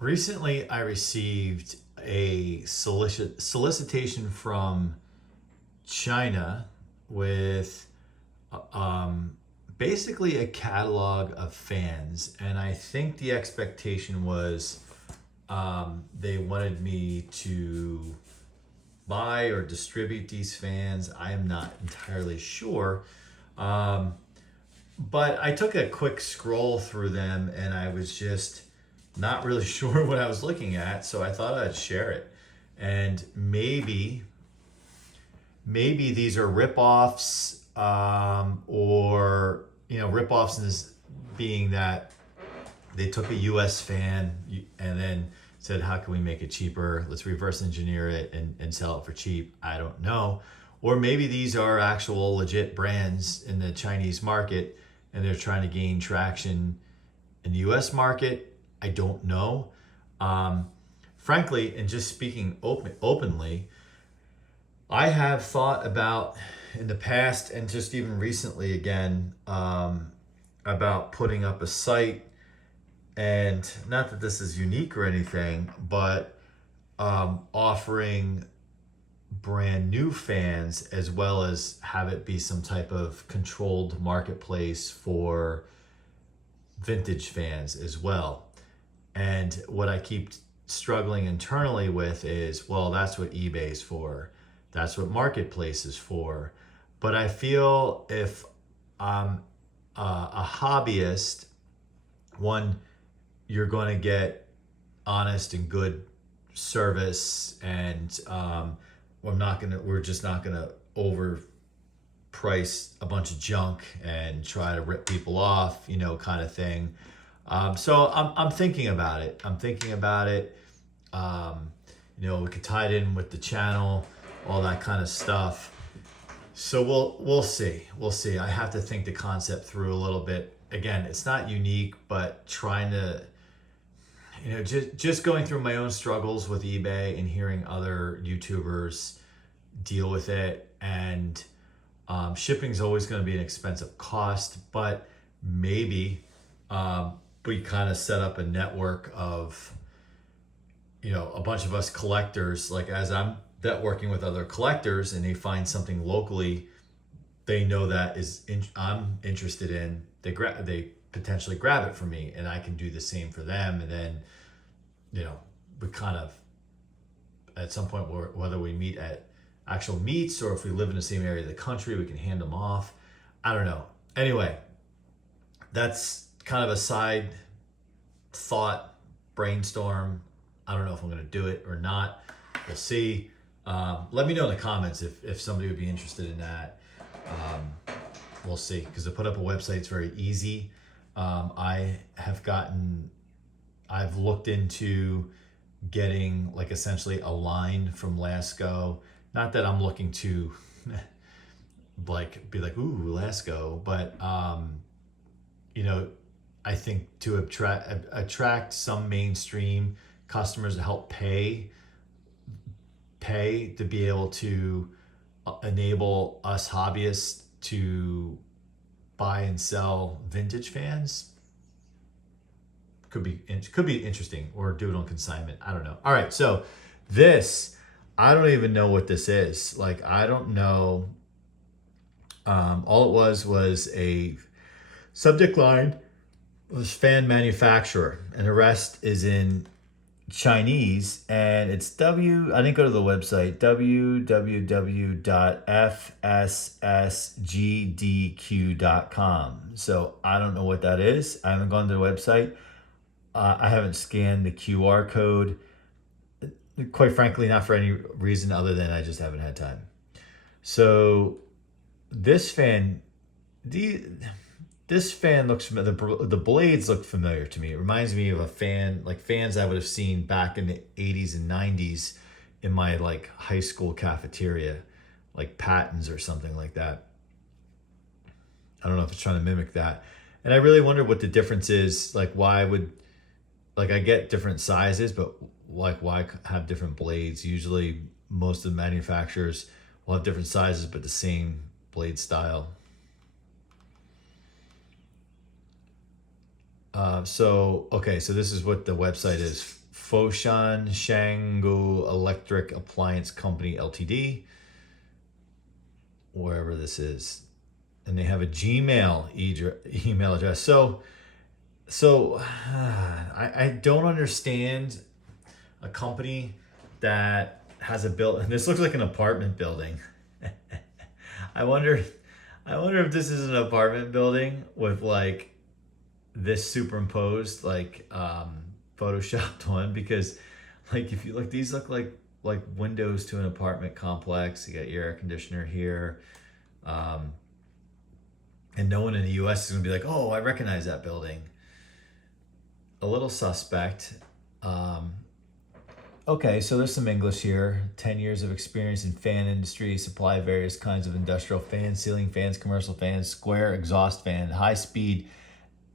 Recently, I received a solicitation from China with um, basically a catalog of fans. And I think the expectation was they wanted me to buy or distribute these fans. I am not entirely sure. Um, but I took a quick scroll through them and I was just not really sure what I was looking at. So I thought I'd share it. And maybe these are rip-offs, or rip-offs in this being that they took a US fan and then said, how can we make it cheaper? Let's reverse engineer it and sell it for cheap. I don't know. Or maybe these are actual legit brands in the Chinese market and they're trying to gain traction in the US market. I don't know. Frankly, and just speaking openly, I have thought about in the past and just even recently again, about putting up a site, and not that this is unique or anything, but offering brand new fans as well as have it be some type of controlled marketplace for vintage fans as well. And what I keep struggling internally with is, well, that's what eBay's for. That's what marketplace is for. But I feel if I'm a hobbyist, one, you're going to get honest and good service, and we're just not gonna overprice a bunch of junk and try to rip people off, kind of thing. So I'm thinking about it. We could tie it in with the channel, all that kind of stuff. So we'll see. We'll see. I have to think the concept through a little bit. Again, it's not unique, but trying to, just going through my own struggles with eBay and hearing other YouTubers deal with it. And shipping is always going to be an expensive cost, but maybe we kind of set up a network of, a bunch of us collectors, like as I'm networking with other collectors and they find something locally they know that I'm interested in, they potentially grab it from me, and I can do the same for them. And then, we kind of, at some point, whether we meet at actual meets or if we live in the same area of the country, we can hand them off. I don't know. Anyway, that's kind of a side thought, brainstorm. I don't know if I'm going to do it or not. We'll see. Let me know in the comments if somebody would be interested in that. We'll see, because to put up a website, it's very easy. I've looked into getting like essentially a line from Lasco. Not that I'm looking to be like, ooh, Lasco, but I think to attract some mainstream customers to help pay to be able to enable us hobbyists to buy and sell vintage fans could be interesting, or do it on consignment. I don't know. All right, so I don't even know what this is. Like, I don't know. All it was a subject line was fan manufacturer, and the rest is in Chinese, and it's I didn't go to the website, www.fssgdq.com. So I don't know what that is. I haven't gone to the website. I haven't scanned the QR code, quite frankly, not for any reason other than I just haven't had time. So this fan looks, the blades look familiar to me. It reminds me of a fan, like fans I would have seen back in the 80s and 90s in my like high school cafeteria, like Patton's or something like that. I don't know if it's trying to mimic that. And I really wonder what the difference is. Like, I get different sizes, but like, why have different blades? Usually most of the manufacturers will have different sizes, but the same blade style. So this is what the website is Foshan Shango Electric Appliance Company Ltd, wherever this is. And they have a Gmail email address. So I don't understand a company that has a building. This looks like an apartment building. I wonder if this is an apartment building with like this superimposed, like photoshopped on, because like if you look, these look like windows to an apartment complex. You got your air conditioner here. And no one in the US is gonna be like, oh, I recognize that building. A little suspect. Okay, so there's some English here. 10 years of experience in fan industry, supply various kinds of industrial fans, ceiling fans, commercial fans, square exhaust fan, high speed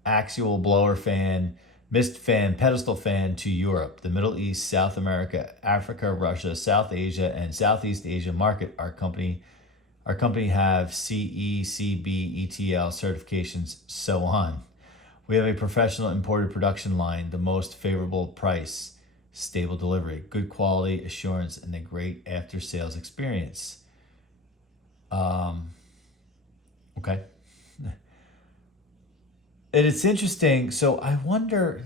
axial blower fan, mist fan, pedestal fan to Europe, the Middle East, South America, Africa, Russia, South Asia, and Southeast Asia market. Our company have CE, CB, ETL certifications, so on. We have a professional imported production line, the most favorable price, stable delivery, good quality assurance, and a great after sales experience. Okay. And it's interesting. So I wonder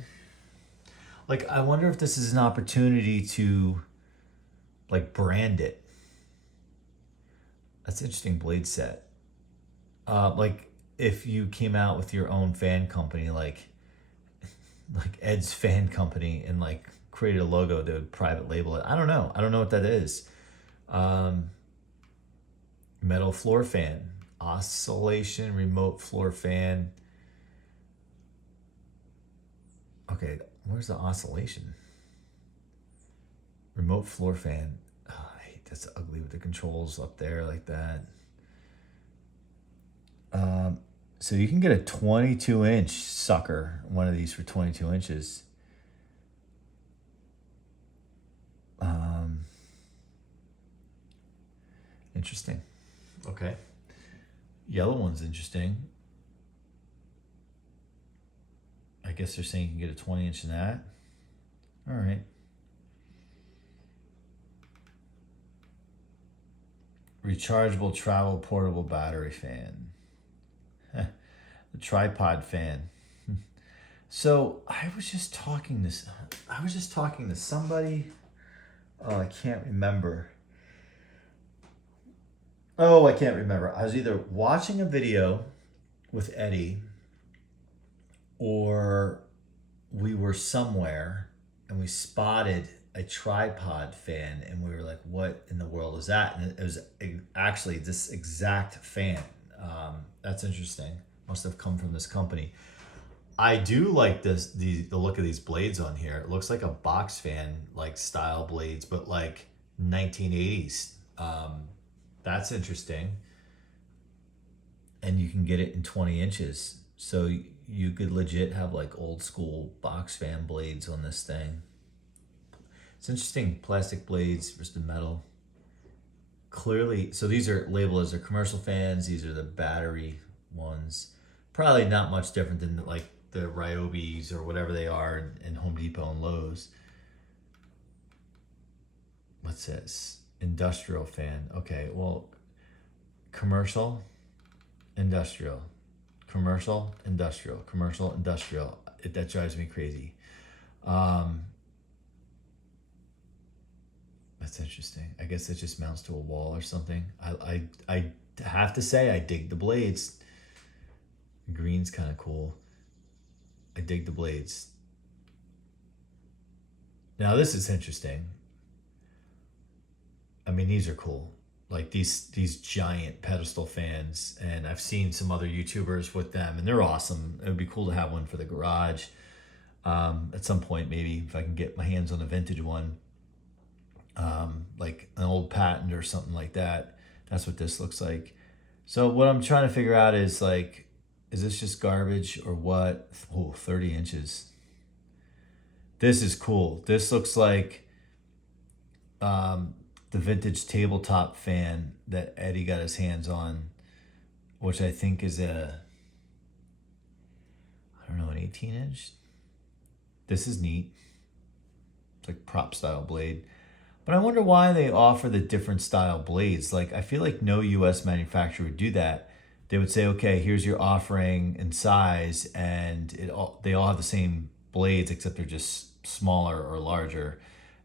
if this is an opportunity to like brand it. That's an interesting blade set. Like if you came out with your own fan company, like Ed's fan company, and like created a logo that would private label it. I don't know what that is. Metal floor fan, oscillation, remote floor fan. Okay, where's the oscillation? Remote floor fan. Oh, I hate that's ugly with the controls up there like that. So you can get a 22-inch sucker, one of these for 22 inches. Interesting. Okay. Yellow one's interesting. I guess they're saying you can get a 20-inch in that. All right. Rechargeable travel portable battery fan. The tripod fan. So I was just talking to somebody. Oh, I can't remember. I can't remember. I was either watching a video with Eddie, or we were somewhere and we spotted a tripod fan, and we were like, what in the world is that? And it was actually this exact fan. That's interesting. Must have come from this company. I do like the look of these blades on here. It looks like a box fan like style blades, but like 1980s. That's interesting. And you can get it in 20 inches. So you could legit have like old school box fan blades on this thing. It's interesting. Plastic blades versus the metal. Clearly, so these are labeled as the commercial fans. These are the battery ones. Probably not much different than like the Ryobis or whatever they are in Home Depot and Lowe's. What's this? Industrial fan. Okay, well, commercial, industrial, commercial, industrial, commercial, industrial. That drives me crazy. That's interesting. I guess it just mounts to a wall or something. I have to say I dig the blades. Green's kind of cool. I dig the blades. Now this is interesting. I mean, these are cool. Like these giant pedestal fans, and I've seen some other YouTubers with them, and they're awesome. It would be cool to have one for the garage. At some point, maybe if I can get my hands on a vintage one, like an old patent or something like that. That's what this looks like. So what I'm trying to figure out is like, is this just garbage or what? Oh, 30 inches. This is cool. This looks like the vintage tabletop fan that Eddie got his hands on, which I think is an 18 inch. This is neat. It's like prop style blade. But I wonder why they offer the different style blades. Like, I feel like no US manufacturer would do that. They would say, okay, here's your offering and size, and they all have the same blades except they're just smaller or larger.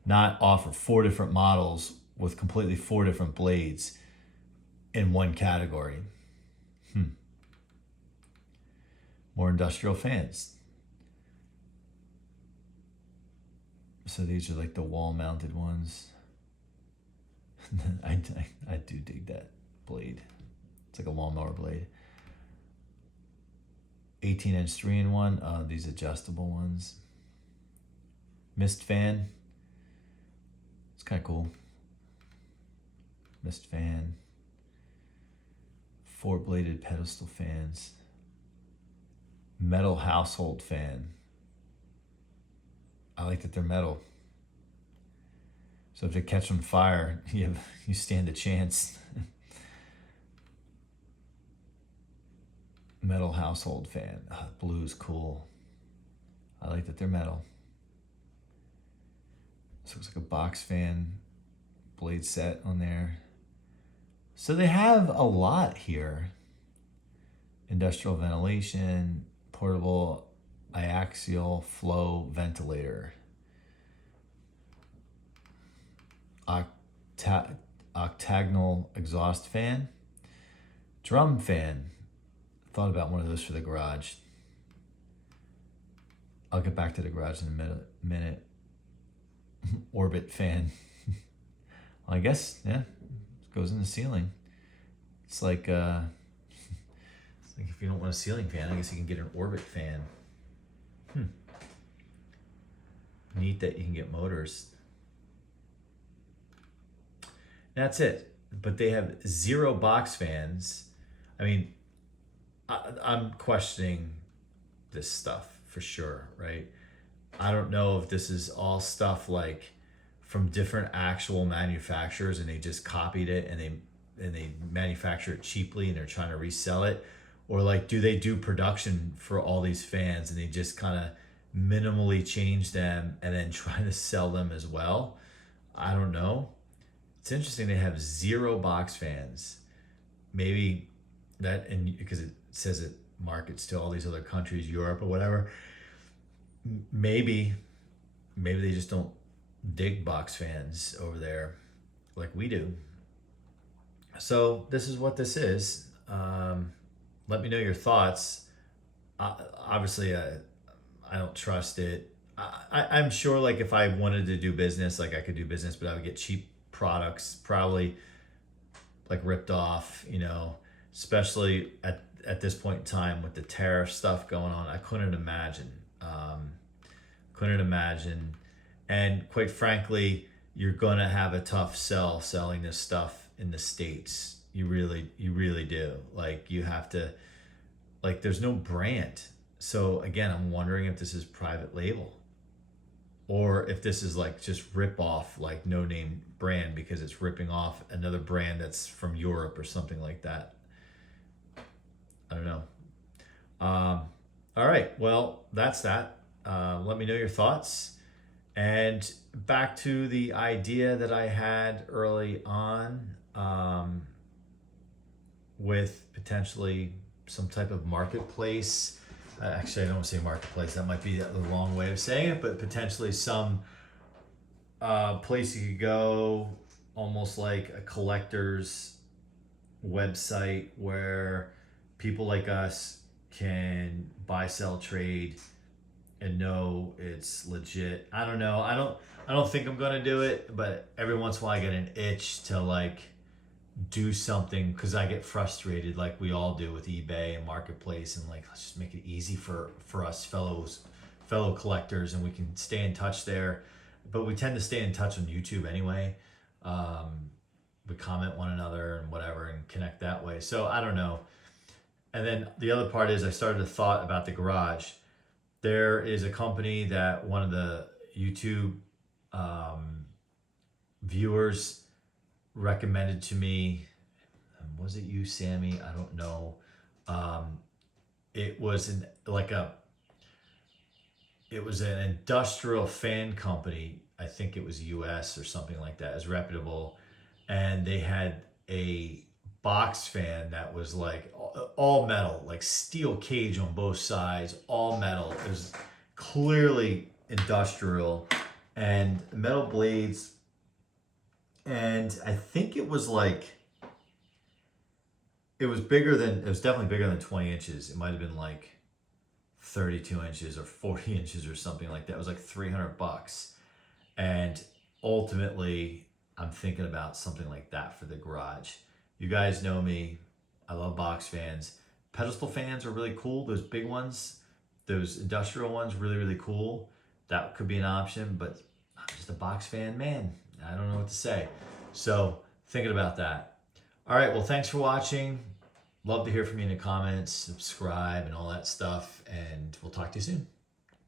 Not offer 4 different models with completely 4 different blades in one category. More industrial fans. So these are like the wall mounted ones. I do dig that blade. It's like a lawnmower blade. 18-inch 3-in-1. These adjustable ones. Mist fan. It's kind of cool. Mist fan. 4-bladed pedestal fans. Metal household fan. I like that they're metal. So if they catch on fire, you stand a chance. Metal household fan. Blue is cool. I like that they're metal. This looks like a box fan, blade set on there. So they have a lot here. Industrial ventilation, portable iaxial flow ventilator. Octagonal exhaust fan. Drum fan. Thought about one of those for the garage. I'll get back to the garage in a minute. Orbit fan. Well, I guess, yeah, it goes in the ceiling. It's like if you don't want a ceiling fan, I guess you can get an orbit fan. Neat that you can get motors. That's it. But they have 0 box fans. I mean, I'm questioning this stuff for sure, right? I don't know if this is all stuff like from different actual manufacturers and they just copied it and they manufacture it cheaply and they're trying to resell it, or like do they do production for all these fans and they just kind of minimally change them and then try to sell them as well. I don't know. It's interesting they have 0 box fans. Maybe that, and because it says it markets to all these other countries, Europe or whatever. Maybe they just don't dig box fans over there like we do. So this is what this is. Let me know your thoughts. Obviously, I don't trust it. I'm sure like if I wanted to do business, like I could do business, but I would get cheap products, probably like ripped off, especially at this point in time with the tariff stuff going on. I couldn't imagine. And quite frankly, you're going to have a tough sell selling this stuff in the States. You really do. Like you have to, like there's no brand. So again, I'm wondering if this is private label or if this is like just rip off, like no name brand because it's ripping off another brand that's from Europe or something like that. I don't know. All right. Well, that's that. Let me know your thoughts. And back to the idea that I had early on with potentially some type of marketplace. Actually, I don't want to say marketplace. That might be the wrong way of saying it, but potentially some place you could go, almost like a collector's website where people like us can buy, sell, trade, and know it's legit. I don't know. I don't think I'm gonna do it, but every once in a while I get an itch to like do something because I get frustrated like we all do with eBay and marketplace, and like let's just make it easy for us fellow collectors, and we can stay in touch there. But we tend to stay in touch on YouTube anyway. We comment one another and whatever and connect that way. So I don't know. And then the other part is I started to thought about the garage. There is a company that one of the YouTube viewers recommended to me. Was it you, Sammy? I don't know. It was an industrial fan company. I think it was US or something like that. It was reputable. And they had a box fan that was like all metal, like steel cage on both sides, all metal. It was clearly industrial and metal blades. And I think it was like, it was definitely bigger than 20 inches. It might have been like 32 inches or 40 inches or something like that. It was like $300. And ultimately, I'm thinking about something like that for the garage. You guys know me. I love box fans. Pedestal fans are really cool. Those big ones, those industrial ones, really, really cool. That could be an option, but I'm just a box fan, man. I don't know what to say. So thinking about that. All right, well, thanks for watching. Love to hear from you in the comments, subscribe and all that stuff, and we'll talk to you soon.